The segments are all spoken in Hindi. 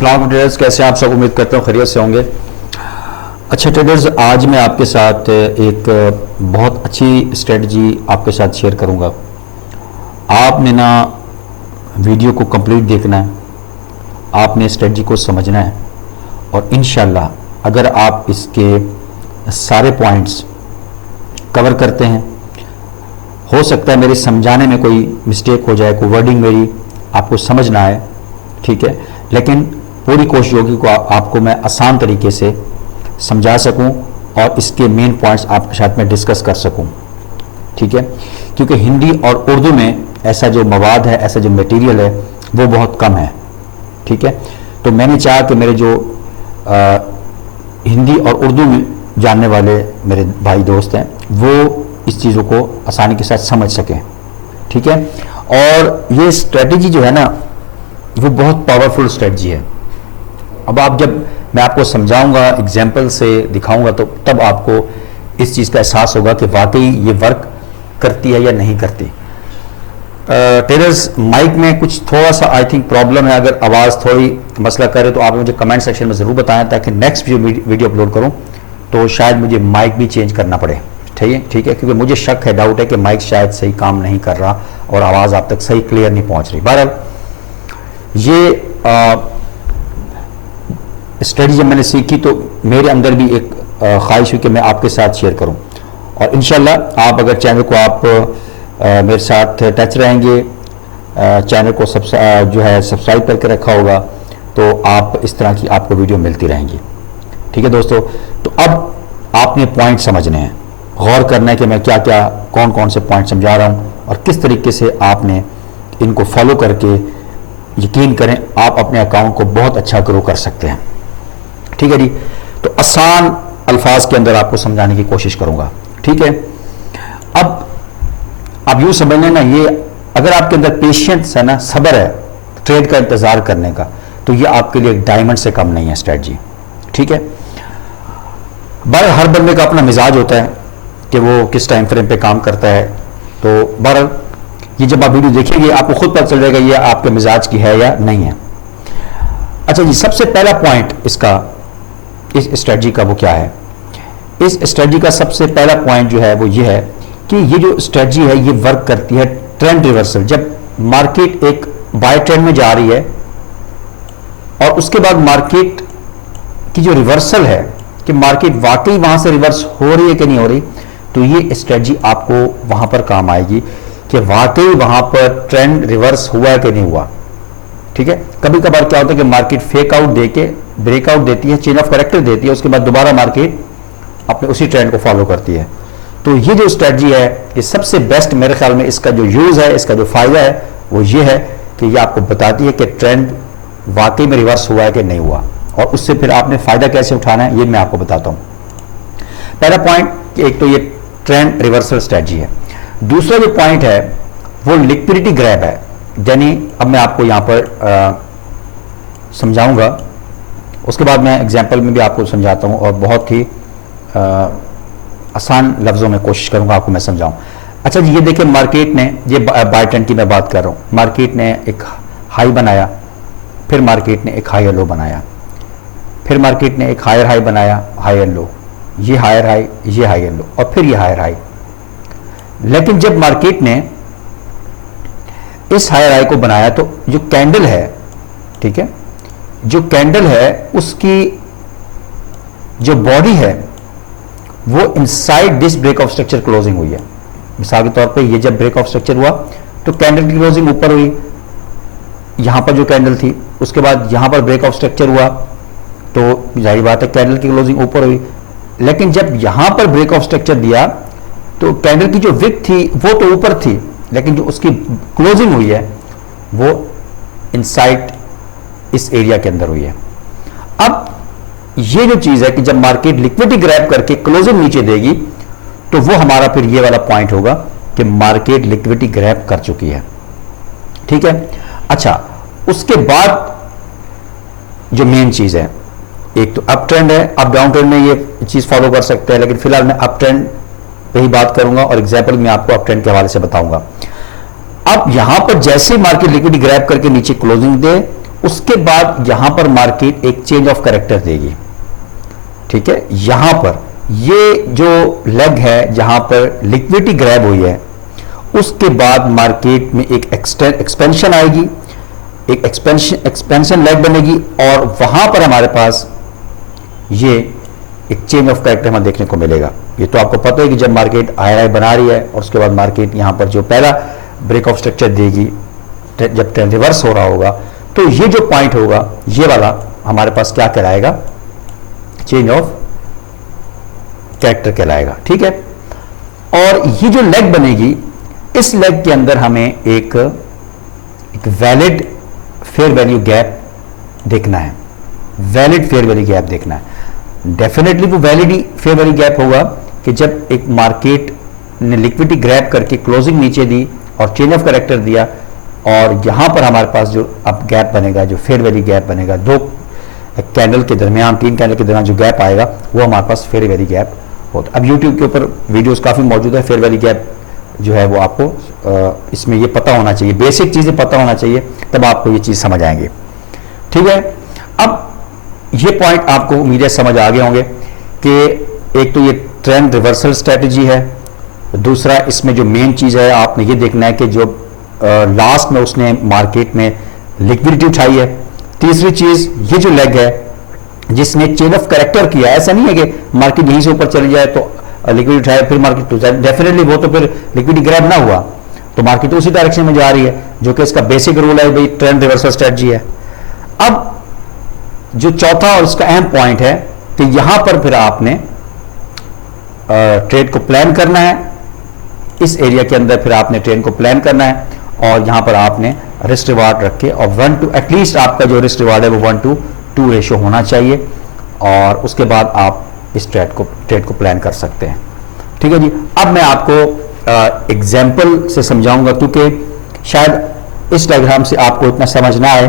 अस्सलाम ट्रेडर्स, कैसे हैं आप सब? उम्मीद करता हूँ खैरियत से होंगे। अच्छा ट्रेडर्स, आज मैं आपके साथ एक बहुत अच्छी स्ट्रेटजी आपके साथ शेयर करूँगा। आपने ना वीडियो को कंप्लीट देखना है, आपने स्ट्रेटजी को समझना है और इंशाल्लाह अगर आप इसके सारे पॉइंट्स कवर करते हैं, हो सकता है मेरे समझाने में कोई मिस्टेक हो जाए, कोई वर्डिंग मेरी आपको समझ ना आए, ठीक है, लेकिन पूरी कोशिश होगी को आपको मैं आसान तरीके से समझा सकूं और इसके मेन पॉइंट्स आपके साथ में डिस्कस कर सकूं, ठीक है। क्योंकि हिंदी और उर्दू में ऐसा जो मवाद है, ऐसा जो मटेरियल है वो बहुत कम है, ठीक है। तो मैंने चाहा कि मेरे जो हिंदी और उर्दू में जानने वाले मेरे भाई दोस्त हैं वो इस चीज़ों को आसानी के साथ समझ सकें, ठीक है। और ये स्ट्रेटजी जो है ना वो बहुत पावरफुल स्ट्रेटजी है। अब आप जब मैं आपको समझाऊंगा, एग्जाम्पल से दिखाऊंगा, तो तब आपको इस चीज़ का एहसास होगा कि वाकई ये वर्क करती है या नहीं करती। टेलर्स, माइक में कुछ थोड़ा सा आई थिंक प्रॉब्लम है, अगर आवाज़ थोड़ी मसला करे तो आप मुझे कमेंट सेक्शन में ज़रूर बताएं ताकि नेक्स्ट जो वीडियो अपलोड करूं तो शायद मुझे माइक भी चेंज करना पड़े, ठीक है, क्योंकि मुझे शक है, डाउट है कि माइक शायद सही काम नहीं कर रहा और आवाज़ आप तक सही क्लियर नहीं पहुंच रही। बहरहाल ये स्ट्रेटजी जब मैंने सीखी तो मेरे अंदर भी एक ख्वाहिश हुई कि मैं आपके साथ शेयर करूं और इंशाल्लाह आप अगर चैनल को आप मेरे साथ टच रहेंगे, चैनल को जो है सब्सक्राइब करके रखा होगा तो आप इस तरह की आपको वीडियो मिलती रहेंगी, ठीक है दोस्तों। तो अब आपने पॉइंट समझने हैं, गौर करना है कि मैं क्या क्या कौन कौन से पॉइंट समझा रहा हूं और किस तरीके से आपने इनको फॉलो करके, यकीन करें, आप अपने अकाउंट को बहुत अच्छा ग्रो कर सकते हैं, ठीक है जी। तो आसान अल्फाज के अंदर आपको समझाने की कोशिश करूंगा, ठीक है। अब आप यूं समझ लेना, ये अगर आपके अंदर पेशेंस है ना, सब्र है ट्रेड का इंतजार करने का, तो ये आपके लिए डायमंड से कम नहीं है स्ट्रेटजी, ठीक है। हर बंदे का अपना मिजाज होता है कि वो किस टाइम फ्रेम पे काम करता है, तो बहरहाल ये जब आप वीडियो देखेंगे आपको खुद पता चल जाएगा ये आपके मिजाज की है या नहीं है। अच्छा जी, सबसे पहला पॉइंट इसका, इस स्ट्रेटजी का वो क्या है? इस स्ट्रेटजी का सबसे पहला पॉइंट जो है वो ये है कि ये जो स्ट्रेटजी है ये वर्क करती है ट्रेंड रिवर्सल। जब मार्केट एक बाय ट्रेंड में जा रही है और उसके बाद मार्केट की जो रिवर्सल है कि मार्केट वाकई वहां से रिवर्स हो रही है कि नहीं हो रही, तो ये स्ट्रेटजी आपको वहां पर काम आएगी कि वाकई वहां पर ट्रेंड रिवर्स हुआ है कि नहीं हुआ, ठीक है। कभी कभार क्या होता है कि मार्केट फेक आउट देके ब्रेकआउट देती है, चेन ऑफ करेक्टर देती है, उसके बाद दोबारा मार्केट अपने उसी ट्रेंड को फॉलो करती है। तो ये जो स्ट्रेटजी है ये सबसे बेस्ट मेरे ख्याल में, इसका जो यूज है, इसका जो फायदा है वो ये है कि ये आपको बताती है कि ट्रेंड वाकई में रिवर्स हुआ है कि नहीं हुआ और उससे फिर आपने फायदा कैसे उठाना है ये मैं आपको बताता हूं। पहला पॉइंट, एक तो ये ट्रेंड रिवर्सल स्ट्रेटजी है। दूसरा जो पॉइंट है वो लिक्विडिटी ग्रैब है, यानी अब मैं आपको यहां पर समझाऊंगा, उसके बाद मैं एग्जाम्पल में भी आपको समझाता हूं और बहुत ही आसान लफ्जों में कोशिश करूंगा आपको मैं समझाऊं। अच्छा जी, ये देखिए मार्केट ने, ये बाय ट्रेंड की मैं बात कर रहा हूं, मार्केट ने एक हाई बनाया, फिर मार्केट ने एक हायर लो बनाया, फिर मार्केट ने एक हायर हाई बनाया, हायर लो, ये हायर हाई, ये हायर लो और फिर ये हायर हाई। लेकिन जब मार्केट ने इस हायर हाई को बनाया तो जो कैंडल है, ठीक है, जो कैंडल है उसकी जो बॉडी है वो inside this break of structure closing हुई है। मिसाल के तौर पे ये जब ब्रेक ऑफ स्ट्रक्चर हुआ तो कैंडल की क्लोजिंग ऊपर हुई, यहां पर जो कैंडल थी, उसके बाद यहां पर ब्रेक ऑफ स्ट्रक्चर हुआ तो जाहिर बात है कैंडल की क्लोजिंग ऊपर हुई। लेकिन जब यहां पर ब्रेक ऑफ स्ट्रक्चर दिया तो कैंडल की जो विड्थ थी वो तो ऊपर थी, लेकिन जो उसकी क्लोजिंग हुई है वो इनसाइड इस एरिया के अंदर हुई है। अब ये जो चीज है कि जब मार्केट लिक्विडिटी ग्रैब करके क्लोजिंग नीचे देगी तो वो हमारा फिर ये वाला पॉइंट होगा कि मार्केट लिक्विडिटी ग्रैब कर चुकी है, ठीक है। अच्छा, उसके बाद जो मेन चीज है, एक तो अप ट्रेंड है, अप डाउन ट्रेंड में ये चीज फॉलो कर सकते हैं, लेकिन फिलहाल मैं अप ट्रेंड पे ही बात करूंगा और एग्जाम्पल मैं आपको अप ट्रेंड के हवाले से बताऊंगा। अब यहां पर जैसे मार्केट लिक्विडिटी ग्रैब करके नीचे क्लोजिंग दे उसके बाद यहां पर मार्केट एक चेंज ऑफ कैरेक्टर देगी, ठीक है। यहां पर ये जो लेग है जहां पर लिक्विडिटी ग्रैब हुई है, उसके बाद मार्केट में एक एक्सपेंशन आएगी, एक एक्सपेंशन लेग बनेगी और वहां पर हमारे पास ये एक चेंज ऑफ कैरेक्टर हमें देखने को मिलेगा। ये तो आपको पता है कि जब मार्केट आई बना रही है और उसके बाद मार्केट यहां पर जो पहला ब्रेक ऑफ स्ट्रक्चर देगी, जब ट्रेंड रिवर्स हो रहा होगा, तो ये जो पॉइंट होगा ये वाला हमारे पास क्या कहलाएगा, चेंज ऑफ कैरेक्टर कहलाएगा, ठीक है। और ये जो लेग बनेगी, इस लेग के अंदर हमें एक वैलिड फेयर वैल्यू गैप देखना है, वैलिड फेयर वैल्यू गैप देखना है। डेफिनेटली वो वैलिड फेयर वैल्यू गैप होगा कि जब एक मार्केट ने लिक्विडिटी ग्रैब करके क्लोजिंग नीचे दी और चेंज ऑफ कैरेक्टर दिया और यहां पर हमारे पास जो अब गैप बनेगा, जो फेयर वैल्यू गैप बनेगा, दो कैंडल के दरमियान, तीन कैंडल के दरमियान जो गैप आएगा वो हमारे पास फेयर वैल्यू गैप होता। अब यूट्यूब के ऊपर वीडियोस काफी मौजूद है, फेयर वैल्यू गैप जो है वो आपको इसमें ये पता होना चाहिए, बेसिक चीजें पता होना चाहिए, तब आपको ये चीज समझ आएंगे, ठीक है। अब ये पॉइंट आपको उम्मीद है समझ आ गए होंगे कि एक तो ये ट्रेंड रिवर्सल स्ट्रेटजी है, दूसरा इसमें जो मेन चीज है आपने ये देखना है कि जो लास्ट में उसने मार्केट में लिक्विडिटी उठाई है, तीसरी चीज ये जो लेग है जिसने चेंज ऑफ कैरेक्टर किया, ऐसा नहीं है कि मार्केट यहीं से ऊपर चली जाए तो लिक्विडिटी उठाए फिर मार्केट टूट जाए, डेफिनेटली वो तो फिर लिक्विडिटी ग्रैब ना हुआ तो मार्केट उसी डायरेक्शन में जा रही है, जो कि इसका बेसिक रूल है भाई, ट्रेंड रिवर्सल स्ट्रेटजी है। अब जो चौथा और इसका अहम पॉइंट है कि यहां पर फिर आपने ट्रेड को प्लान करना है, इस एरिया के अंदर फिर आपने ट्रेड को प्लान करना है और यहां पर आपने रिस्क रिवार्ड रख के और 1 to एटलीस्ट आपका जो रिस्क रिवार्ड है वो 1:2 रेशियो होना चाहिए और उसके बाद आप इस ट्रेड को प्लान कर सकते हैं, ठीक है जी। अब मैं आपको एग्जाम्पल से समझाऊंगा क्योंकि शायद इस डायग्राम से आपको इतना समझ ना आए,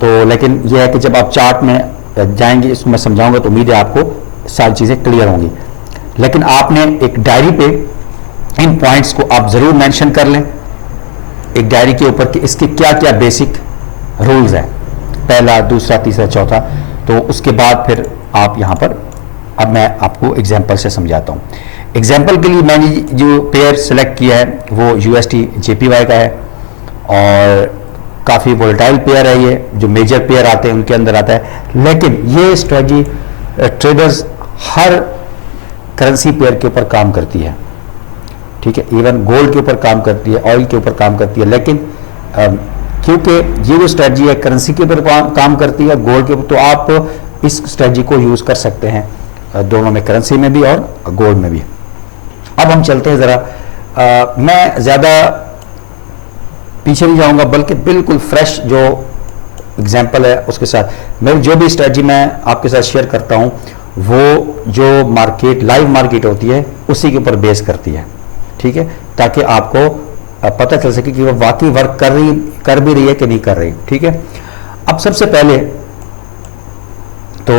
तो लेकिन यह है कि जब आप चार्ट में जाएंगे, इसको मैं समझाऊंगा तो उम्मीद है आपको सारी चीज़ें क्लियर होंगी। लेकिन आपने एक डायरी पे इन पॉइंट्स को आप ज़रूर मेंशन कर लें, एक डायरी के ऊपर कि इसके क्या क्या बेसिक रूल्स हैं, पहला, दूसरा, तीसरा, चौथा, तो उसके बाद फिर आप यहाँ पर, अब मैं आपको एग्जाम्पल से समझाता हूँ। एग्जाम्पल के लिए मैंने जो पेयर सेलेक्ट किया है वो USD JPY का है और काफ़ी वोलेटाइल पेयर है, ये जो मेजर पेयर आते हैं उनके अंदर आता है, लेकिन ये स्ट्रेटजी ट्रेडर्स हर करेंसी पेयर के ऊपर काम करती है, ठीक है। इवन गोल्ड के ऊपर काम करती है, ऑयल के ऊपर काम करती है, लेकिन क्योंकि ये जो स्ट्रेटजी है करेंसी के ऊपर काम करती है, गोल्ड के ऊपर, तो आप इस स्ट्रेटजी को यूज़ कर सकते हैं दोनों में, करेंसी में भी और गोल्ड में भी। अब हम चलते हैं ज़रा, मैं ज़्यादा पीछे नहीं जाऊंगा बल्कि बिल्कुल फ्रेश जो एग्जांपल है उसके साथ मेरी जो भी स्ट्रेटजी मैं आपके साथ शेयर करता हूं वो जो मार्केट, लाइव मार्केट होती है उसी के ऊपर बेस करती है, ठीक है, ताकि आपको पता चल सके कि वो वाकई वर्क कर भी रही है कि नहीं कर रही, ठीक है। अब सबसे पहले तो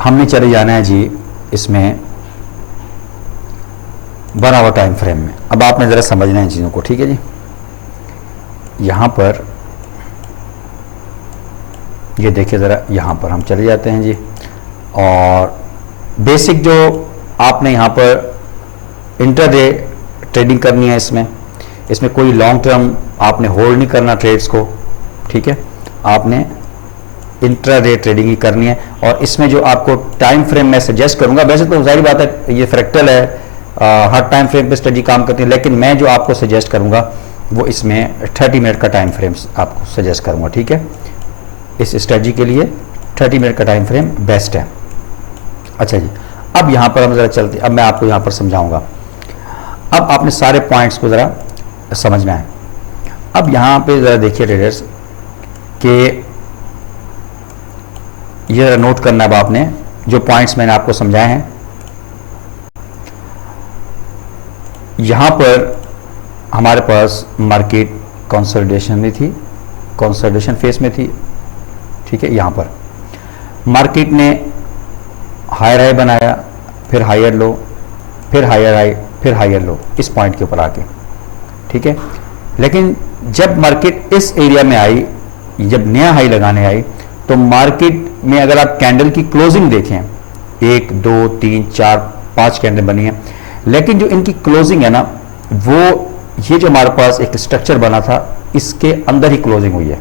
हमने चले जाना है जी इसमें 1 आवर टाइम फ्रेम में। अब आपने ज़रा समझना है चीज़ों को, ठीक है जी। यहाँ पर ये देखिए ज़रा, यहाँ पर हम चले जाते हैं जी और बेसिक जो आपने यहाँ पर इंटरडे ट्रेडिंग करनी है, इसमें कोई लॉन्ग टर्म आपने होल्ड नहीं करना ट्रेड्स को, ठीक है, आपने इंट्राडे ट्रेडिंग ही करनी है। और इसमें जो आपको टाइम फ्रेम मैं सजेस्ट करूँगा, वैसे तो जाहिर बात है ये फ्रैक्टल है, हर टाइम फ्रेम पे स्ट्रेटजी काम करती है, लेकिन मैं जो आपको सजेस्ट करूंगा वो इसमें 30 मिनट का टाइम फ्रेम आपको सजेस्ट करूंगा, ठीक है। इस स्ट्रेटजी के लिए 30 मिनट का टाइम फ्रेम बेस्ट है। अच्छा जी, अब यहाँ पर हम ज़रा चलते, अब मैं आपको यहाँ पर समझाऊंगा। अब आपने सारे पॉइंट्स को ज़रा समझना है। अब यहाँ पे ज़रा देखिए ट्रेडर्स कि ये ज़रा नोट करना है, अब आपने जो पॉइंट्स मैंने आपको समझाए हैं, यहाँ पर हमारे पास मार्केट कंसोलिडेशन में थी, कंसोलिडेशन फेस में थी, ठीक है। यहाँ पर मार्केट ने हायर हाई बनाया, फिर हायर लो, फिर हायर हाई, फिर हायर लो, इस पॉइंट के ऊपर आके, ठीक है। लेकिन जब मार्केट इस एरिया में आई, जब नया हाई लगाने आई, तो मार्केट में अगर आप कैंडल की क्लोजिंग देखें, 1 2 3 4 5 कैंडल बनी है, लेकिन जो इनकी क्लोजिंग है ना, वो ये जो हमारे पास एक स्ट्रक्चर बना था इसके अंदर ही क्लोजिंग हुई है।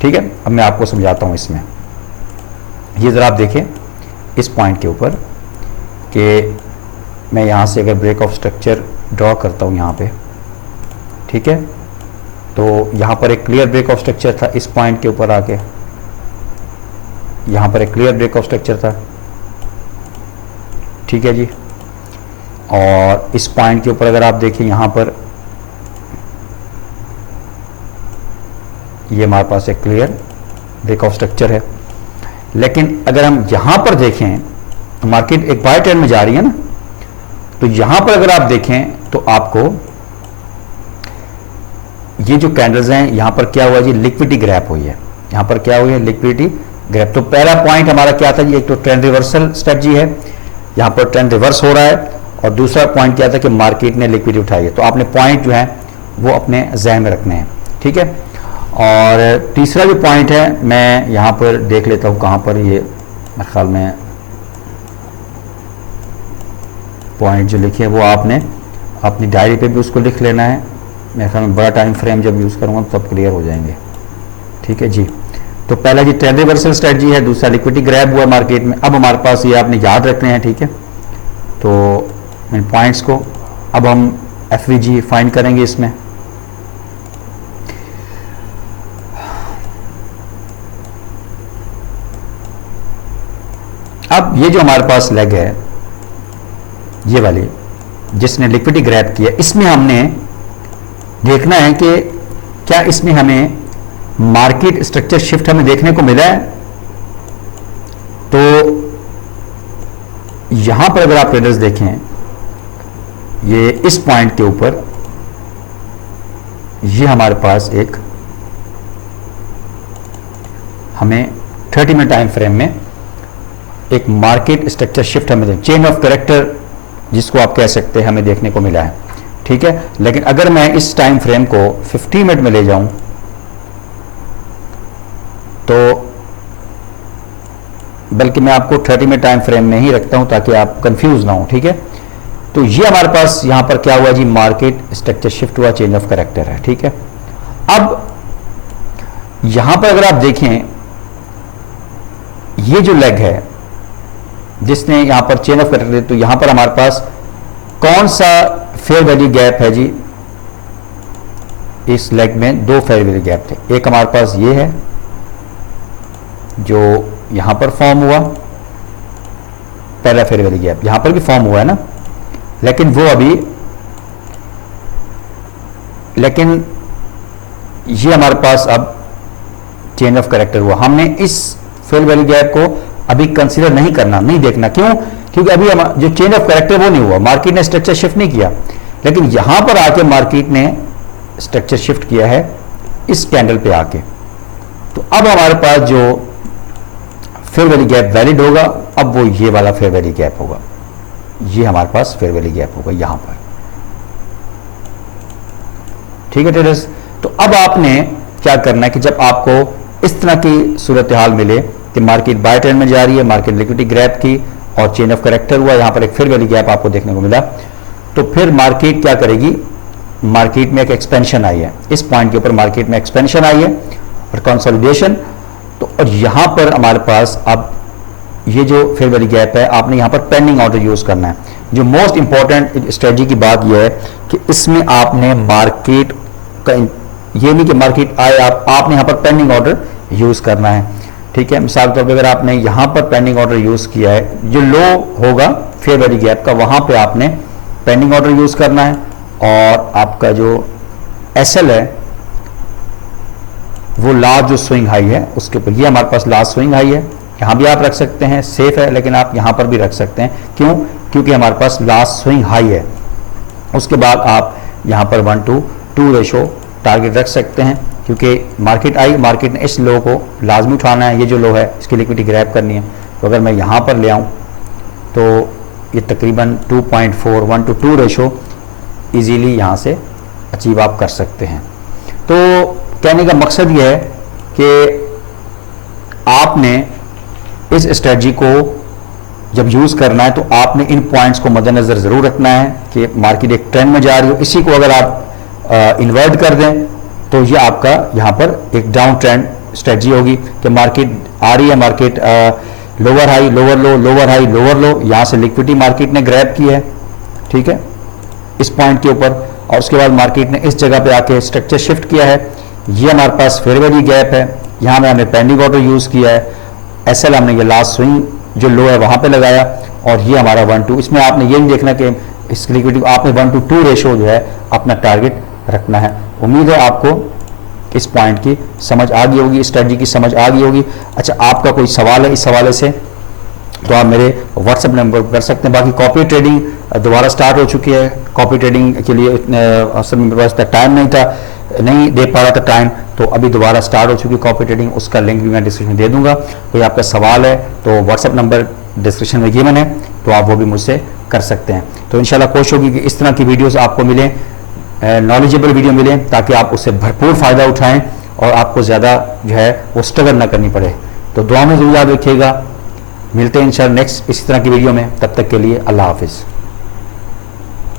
ठीक है, अब मैं आपको समझाता हूं इसमें। ये जरा आप देखें इस पॉइंट के ऊपर कि मैं यहां से अगर ब्रेक ऑफ स्ट्रक्चर ड्रॉ करता हूं यहां पे, ठीक है, तो यहां पर एक क्लियर ब्रेक ऑफ स्ट्रक्चर था इस पॉइंट के ऊपर आके, यहां पर एक क्लियर ब्रेक ऑफ स्ट्रक्चर था, ठीक है जी। और इस पॉइंट के ऊपर अगर आप देखें यहां पर ये हमारे पास एक क्लियर ब्रेक ऑफ स्ट्रक्चर है। लेकिन अगर हम यहां पर देखें तो मार्केट एक बाय ट्रेंड में जा रही है ना, तो यहां पर अगर आप देखें तो आपको ये जो कैंडल्स हैं यहां पर क्या हुआ जी, लिक्विडिटी ग्रैप हुई है। यहां पर क्या हुई है, लिक्विडिटी ग्रैप। तो पहला पॉइंट हमारा क्या था जी, एक तो ट्रेंड रिवर्सल स्ट्रेटजी है, यहां पर ट्रेंड रिवर्स हो रहा है, और दूसरा पॉइंट क्या था कि मार्केट ने लिक्विडिटी उठाई है। तो आपने पॉइंट जो है वो अपने जहन में रखने हैं, ठीक है। और तीसरा जो पॉइंट है मैं यहां पर देख लेता हूं कहां पर, ये मेरे ख्याल में पॉइंट जो लिखे वो आपने अपनी डायरी पे भी उसको लिख लेना है। मेरे ख्याल में बड़ा टाइम फ्रेम जब यूज़ करूँगा तब क्लियर हो जाएंगे, ठीक है जी। तो पहला जी ट्रेंड रिवर्सल स्ट्रेटजी है, दूसरा लिक्विडिटी ग्रैब हुआ मार्केट में। अब हमारे पास ये आपने याद रखने हैं, ठीक है। तो इन पॉइंट्स को अब हम एफवीजी फाइंड करेंगे इसमें। अब ये जो हमारे पास लेग है ये वाली जिसने लिक्विडिटी ग्रैब किया, इसमें हमने देखना है कि क्या इसमें हमें मार्केट स्ट्रक्चर शिफ्ट हमें देखने को मिला है। तो यहां पर अगर आप ट्रेडर्स देखें, ये इस पॉइंट के ऊपर ये हमारे पास एक हमें 30 मिनट टाइम फ्रेम में एक मार्केट स्ट्रक्चर शिफ्ट हमें, चेंज ऑफ कैरेक्टर जिसको आप कह सकते हैं, हमें देखने को मिला है, ठीक है। लेकिन अगर मैं इस टाइम फ्रेम को 50 मिनट में ले जाऊं तो, बल्कि मैं आपको 30 मिनट टाइम फ्रेम में ही रखता हूं ताकि आप कंफ्यूज ना हो, ठीक है। तो ये हमारे पास यहां पर क्या हुआ जी, मार्केट स्ट्रक्चर शिफ्ट हुआ, चेंज ऑफ कैरेक्टर है, ठीक है। अब यहां पर अगर आप देखें ये जो लेग है जिसने यहां पर चेंज ऑफ कैरेक्टर, तो यहां पर हमारे पास कौन सा फेयर वैल्यू गैप है जी, इस लेग में 2 फेयर वैल्यू गैप थे। एक हमारे पास ये है जो यहां पर फॉर्म हुआ, पहला फेयर वैल्यू गैप यहां पर भी फॉर्म हुआ है ना, लेकिन वो अभी, लेकिन ये हमारे पास अब चेंज ऑफ कैरेक्टर हुआ। हमने इस फेयर वैल्यू गैप को अभी कंसीडर नहीं करना, नहीं देखना। क्यों? क्योंकि अभी जो चेंज ऑफ कैरेक्टर वो नहीं हुआ, मार्केट ने स्ट्रक्चर शिफ्ट नहीं किया। लेकिन यहां पर आके मार्केट ने स्ट्रक्चर शिफ्ट किया है इस कैंडल पे आके। तो अब हमारे पास जो फेयर वैल्यू गैप वैलिड होगा, अब वो ये वाला फेयर वैल्यू गैप होगा, ये हमारे पास फेयर वैल्यू गैप होगा यहां पर, ठीक है ट्रेडर्स। तो अब आपने क्या करना है कि जब आपको इस तरह की सूरत हाल मिले कि मार्केट बाय ट्रेंड में जा रही है, मार्केट लिक्विडिटी ग्रैब की और चेंज ऑफ कैरेक्टर हुआ, यहां पर एक फेयर वैल्यू गैप आपको देखने को मिला, तो फिर मार्केट क्या करेगी, मार्केट में एक एक्सपेंशन आई है, इस पॉइंट के ऊपर मार्केट में एक्सपेंशन आई है और कंसोलिडेशन। तो और यहां पर हमारे पास अब ये जो फेयर वैल्यू गैप है, आपने यहां पर पेंडिंग ऑर्डर यूज करना है। जो मोस्ट इंपॉर्टेंट स्ट्रेटजी की बात यह है कि इसमें आपने मार्केट का, ये नहीं कि मार्केट आए आपने यहां पर पेंडिंग ऑर्डर यूज करना है, ठीक है। मिसाल के तौर पर अगर आपने यहां पर पेंडिंग ऑर्डर यूज किया है, जो लो होगा फेयर वैल्यू गैप का, वहां पे आपने पेंडिंग ऑर्डर यूज करना है। और आपका जो एसएल है वो लास्ट जो स्विंग हाई है उसके ऊपर, ये हमारे पास लास्ट स्विंग हाई है, यहां भी आप रख सकते हैं, सेफ है, लेकिन आप यहां पर भी रख सकते हैं। क्यों? क्योंकि हमारे पास लास्ट स्विंग हाई है। उसके बाद आप यहां पर 1:2 रेशो टारगेट रख सकते हैं, क्योंकि मार्केट आई, मार्केट ने इस लो को लाजमी उठाना है, ये जो लो है इसकी लिक्विडिटी ग्रैब करनी है। तो अगर मैं यहां पर ले आऊं तो ये तकरीबन 2.4 1:2 रेशो इजीली यहां से अचीव आप कर सकते हैं। तो कहने का मकसद यह है कि आपने इस स्ट्रेटजी को जब यूज़ करना है तो आपने इन पॉइंट्स को मद्देनज़र ज़रूर रखना है कि मार्केट एक ट्रेंड में जा रही हो, इसी को अगर आप इन्वर्ट कर दें तो ये आपका यहाँ पर एक डाउन ट्रेंड स्ट्रेटजी होगी कि मार्केट आ रही है, मार्केट लोअर हाई लोअर लो, लोअर हाई लोअर लो, यहाँ से लिक्विडिटी मार्केट ने ग्रैब की है, ठीक है, इस पॉइंट के ऊपर, और उसके बाद मार्केट ने इस जगह पे आके स्ट्रक्चर शिफ्ट किया है। ये हमारे पास फेयर वैल्यू गैप है, यहाँ में हमने पेंडिंग ऑर्डर यूज़ किया है, एसएल हमने ये लास्ट स्विंग जो लो है वहाँ पे लगाया, और ये हमारा 1-2, इसमें आपने ये नहीं देखना कि इस लिक्विडिटी को आपने 1-2 रेशो जो है अपना टारगेट रखना है। उम्मीद है आपको इस पॉइंट की समझ आ गई होगी, स्ट्रेटजी की समझ आ गई होगी। अच्छा, आपका कोई सवाल है इस हवाले से तो आप मेरे व्हाट्सएप नंबर पर कर सकते हैं। बाकी कॉपी ट्रेडिंग दोबारा स्टार्ट हो चुकी है, कॉपी ट्रेडिंग के लिए असल में मेरे पास टाइम नहीं था, नहीं दे पा रहा था टाइम, तो अभी दोबारा स्टार्ट हो चुकी है कॉपी ट्रेडिंग, उसका लिंक भी मैं डिस्क्रिप्शन में दे दूंगा। कोई आपका सवाल है तो व्हाट्सएप नंबर डिस्क्रिप्शन में गिवन है, तो आप वो भी मुझसे कर सकते हैं। तो इंशाल्लाह कोशिश होगी कि इस तरह की वीडियोस आपको मिलें, नॉलेजेबल वीडियो मिलें, ताकि आप उससे भरपूर फ़ायदा उठाएं और आपको ज़्यादा जो है वो स्ट्रगल ना करनी पड़े। तो दुआ में ज़रूर याद रखिएगा, मिलते हैं इंशाल्लाह नेक्स्ट इसी तरह की वीडियो में, तब तक के लिए अल्लाह हाफिज़।